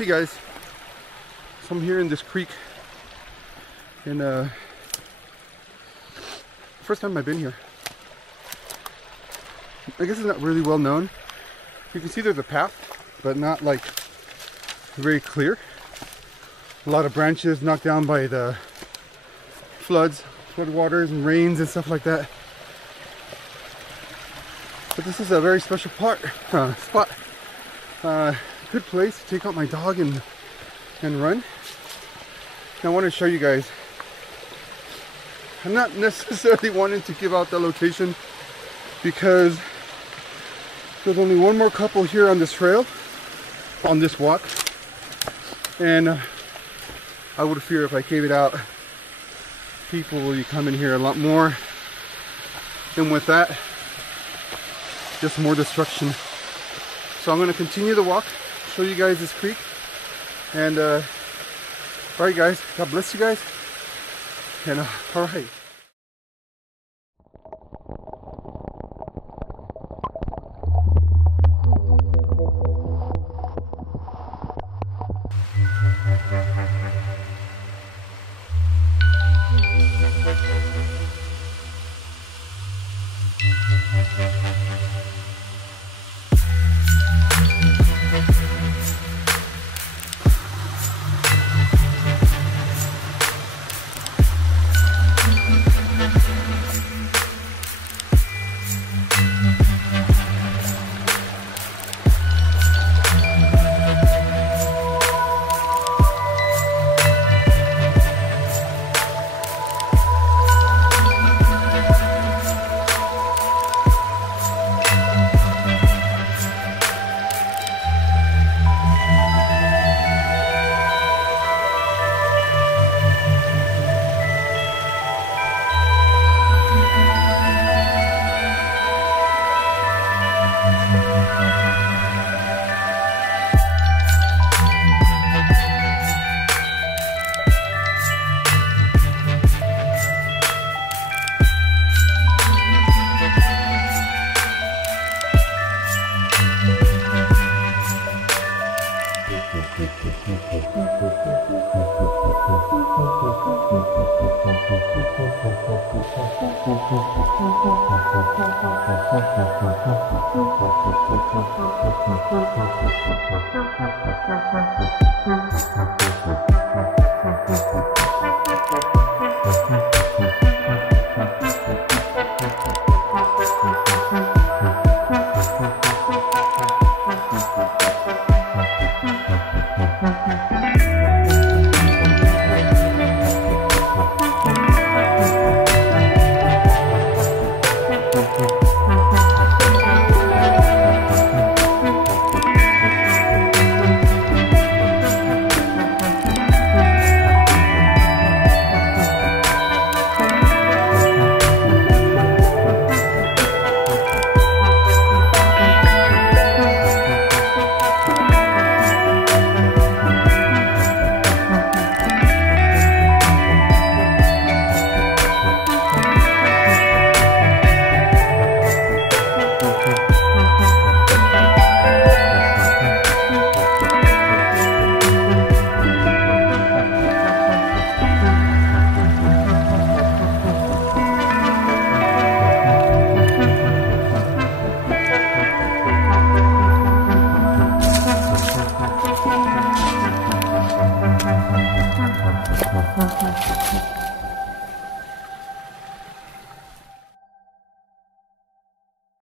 Hey guys, so I'm here in this creek, and first time I've been here. I guess it's not really well known. You can see there's a path, but not like very clear. A lot of branches knocked down by the floods, floodwaters and rains and stuff like that. But this is a very special spot. Good place to take out my dog and run. And I want to show you guys. I'm not necessarily wanting to give out the location because there's only one more couple here on this trail, on this walk, and I would fear if I gave it out, people will be coming here a lot more, and with that, just more destruction. So I'm going to continue the walk, show you guys this creek, and alright guys, God bless you guys, and alright.